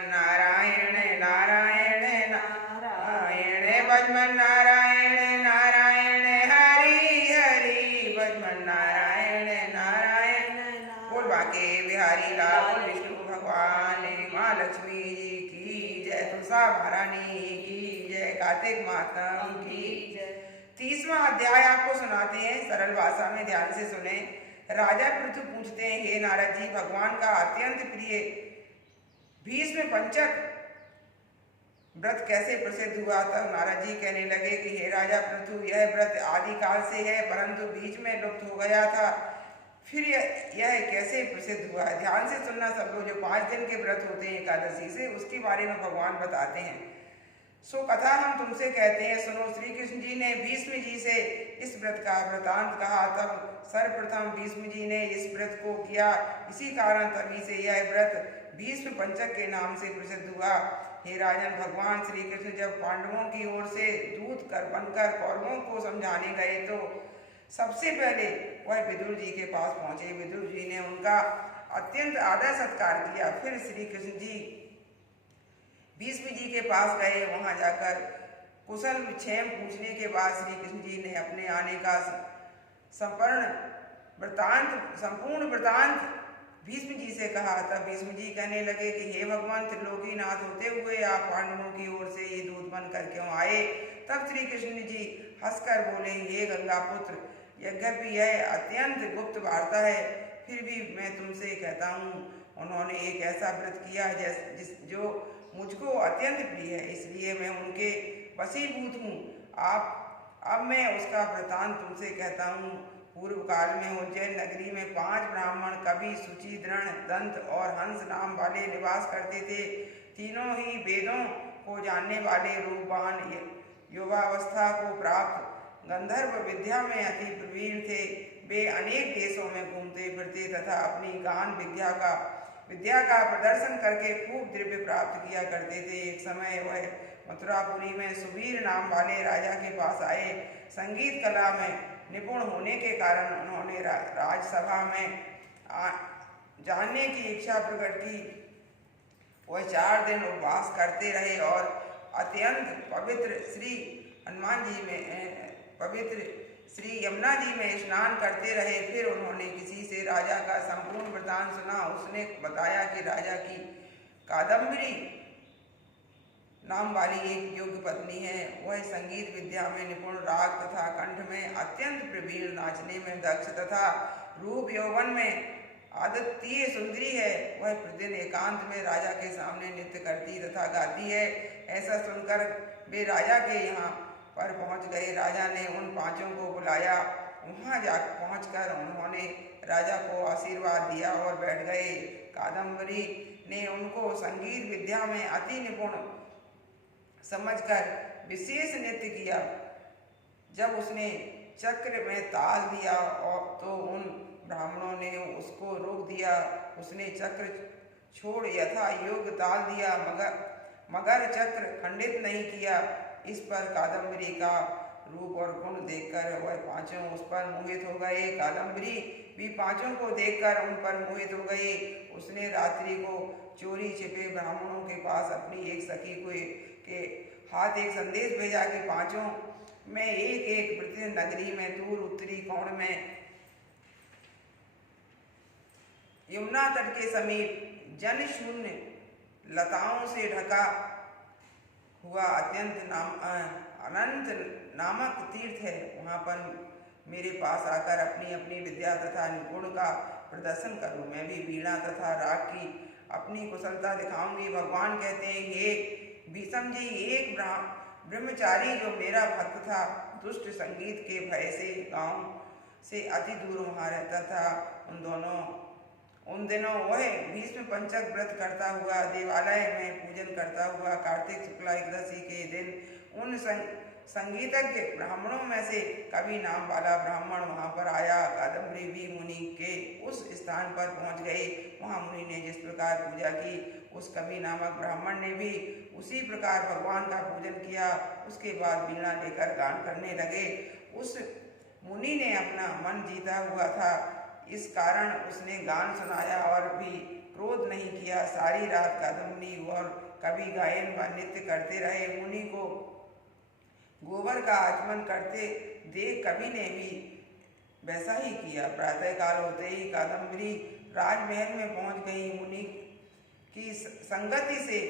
भजमन नारायण नारायण नारायण भजमन नारायण नारायण हरि हरि भजमन नारायण नारायण। बोल बाके बिहारी लाल विष्णु भगवान माँ लक्ष्मी जी की जय, तुलसा महारानी की जय, कार्तिक मातम की जय। 30वां अध्याय आपको सुनाते हैं, सरल भाषा में ध्यान से सुने। राजा पृथु पूछते हैं, हे नारद जी, भगवान का अत्यंत प्रिय भीष्म पंचक व्रत कैसे प्रसिद्ध हुआ? तब नारद जी कहने लगे कि हे राजा पृथु, यह व्रत आदिकाल से है, परंतु बीच में लुप्त हो गया था, फिर यह कैसे प्रसिद्ध हुआ? ध्यान से सुनना सब लोग। जो 5 दिन के व्रत होते हैं एकादशी से, उसके बारे में भगवान बताते हैं। सो कथा हम तुमसे कहते हैं, सुनो। श्री कृष्ण जी ने भीष्म जी से इस व्रत का वृतांत कहा। तब सर्वप्रथम भीष्म जी ने इस व्रत को किया, इसी कारण तभी से यह व्रत भीष्म पंचक के नाम से प्रसिद्ध हुआ। हे राजन, भगवान श्री कृष्ण जब पांडवों की ओर से दूत बनकर कौरवों को समझाने गए तो सबसे पहले वह विदुर जी के पास पहुंचे। विदुर जी ने उनका अत्यंत आदर सत्कार किया। फिर श्री कृष्ण जी भीष्म जी के पास गए। वहां जाकर कुशल क्षेम पूछने के बाद श्री कृष्ण जी ने अपने आने का संपूर्ण वृतांत भीष्म जी से कहा। तब भीष्म जी कहने लगे कि हे भगवान, त्रिलोकीनाथ होते हुए आप पांडवों की ओर से ये दूत बनकर क्यों आए? तब श्री कृष्ण जी हंसकर बोले, हे गंगा पुत्र, यद्यपि यह अत्यंत गुप्त वार्ता है, फिर भी मैं तुमसे कहता हूँ, उन्होंने एक ऐसा व्रत किया जो मुझको अत्यंत प्रिय है, इसलिए मैं उनके वशीभूत हूँ। अब मैं उसका वृतांत तुमसे कहता हूँ। पूर्व काल में उज्जैन नगरी में 5 ब्राह्मण कवि, सूचि, दृढ़, दंत और हंस नाम वाले निवास करते थे। तीनों ही वेदों को जानने वाले, रूपवान, युवावस्था को प्राप्त, गंधर्व विद्या में अति प्रवीण थे। वे अनेक देशों में घूमते फिरते तथा अपनी गान विद्या का प्रदर्शन करके खूब द्रव्य प्राप्त किया करते थे। एक समय वह मथुरापुरी में सुबीर नाम वाले राजा के पास आए। संगीत कला में निपुण होने के कारण उन्होंने राजसभा में जानने की इच्छा प्रकट की। वह 4 दिन उपवास करते रहे और अत्यंत पवित्र श्री यमुना जी में स्नान करते रहे। फिर उन्होंने किसी से राजा का संपूर्ण वृतांत सुना। उसने बताया कि राजा की कादम्बरी नाम वाली एक योग्य पत्नी है। वह संगीत विद्या में निपुण, राग तथा कंठ में अत्यंत प्रवीण, नाचने में दक्ष तथा रूप यौवन में अद्वितीय सुंदरी है। वह प्रतिदिन एकांत में राजा के सामने नृत्य करती तथा गाती है। ऐसा सुनकर वे राजा के यहाँ पर पहुँच गए। राजा ने उन 5 को बुलाया। वहाँ पहुँचकर उन्होंने राजा को आशीर्वाद दिया और बैठ गए। कादम्बरी ने उनको संगीत विद्या में अति निपुण समझकर विशेष नृत्य किया। जब उसने चक्र में ताल दिया तो उन ब्राह्मणों ने उसको रोक दिया। उसने चक्र छोड़ यथा योग्य ताल दिया, मगर चक्र खंडित नहीं किया। इस पर कादम्बरी का रूप और गुण देखकर वह 5 उस पर मोहित हो गए। कादम्बरी भी 5 को देखकर उन पर मोहित हो गई। उसने रात्रि को चोरी छिपे ब्राह्मणों के पास अपनी एक सखी के हाथ एक संदेश भेजा कि 5 में एक प्रतिदिन नगरी में दूर उत्तरी कोण में यमुना तट के समीप जन शून्य लताओं से ढका हुआ अनंत नामक तीर्थ है। वहाँ पर मेरे पास आकर अपनी अपनी विद्या तथा निपुण का प्रदर्शन करूँ। मैं भी वीणा तथा राग की अपनी कुशलता दिखाऊंगी। भगवान कहते हैं, हे भीष्म जी, एक ब्रह्मचारी जो मेरा भक्त था, दुष्ट संगीत के भय से गांव से अति दूर वहाँ रहता था। उन दिनों वह भीष्म पंचक व्रत करता हुआ देवालय में पूजन करता हुआ कार्तिक शुक्ला एकादशी के दिन उन संगीतज्ञ ब्राह्मणों में से कवि नाम वाला ब्राह्मण वहाँ पर आया। कादम्बरी भी मुनि के उस स्थान पर पहुँच गई। वहाँ मुनि ने जिस प्रकार पूजा की, उस कवि नामक ब्राह्मण ने भी उसी प्रकार भगवान का पूजन किया। उसके बाद वीणा लेकर गान करने लगे। उस मुनि ने अपना मन जीता हुआ था, इस कारण उसने गान सुनाया और भी क्रोध नहीं किया। सारी रात कादम्बरी और कवि गायन व नृत्य करते रहे। मुनि को गोबर का आचमन करते देख कवि ने भी वैसा ही किया। प्रातःकाल होते ही कादम्बरी राजमहल में पहुंच गई। मुनि की संगति से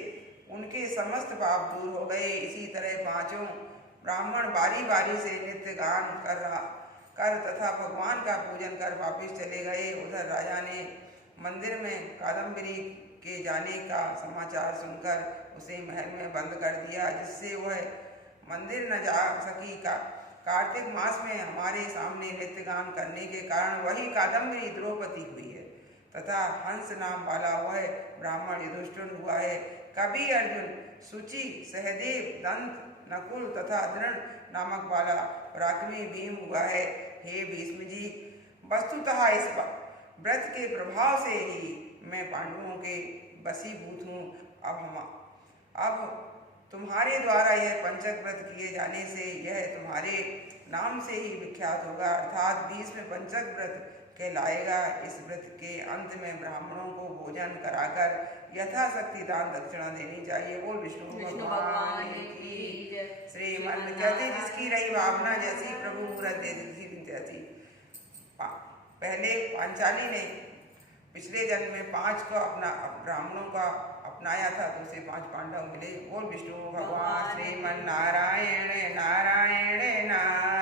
उनके समस्त पाप दूर हो गए। इसी तरह पांचों ब्राह्मण बारी बारी से नृत्य गान कर तथा भगवान का पूजन कर वापस चले गए। उधर राजा ने मंदिर में कादम्बरी के जाने का समाचार सुनकर उसे महल में बंद कर दिया, जिससे वह मंदिर न जा सकी। कार्तिक मास में हमारे सामने नृत्य गान करने के कारण वही कादम्बरी द्रौपदी हुई है तथा हंस नाम वाला वह ब्राह्मण युधिष्ठिर हुआ है। कवि अर्जुन, सूची, सहदेव, दंत, नकुल तथा दृढ़ नामक वाला पराक्रमी भीम हुआ है। हे भीष्म जी, वस्तुतः इस व्रत के प्रभाव से ही मैं पांडवों के वशीभूत हूँ। अब तुम्हारे द्वारा यह पंचक व्रत किए जाने से यह तुम्हारे नाम से ही विख्यात होगा, अर्थात भीष्म पंचक व्रत कहलाएगा। इस व्रत के अंत में ब्राह्मणों को भोजन कराकर यथाशक्ति दान दक्षिणा देनी चाहिए। बोल विष्णु भगवान की। श्रीमन कहते जिसकी रही भावना जैसी प्रभु मुहूर्त दे तैसी। पहले पांचाली ने पिछले जन्म में 5 को अपना ब्राह्मणों का अपनाया था, तो उसे 5 पांडव मिले। बोल विष्णु भगवान। श्रीमन नारायण नारायण नारायण।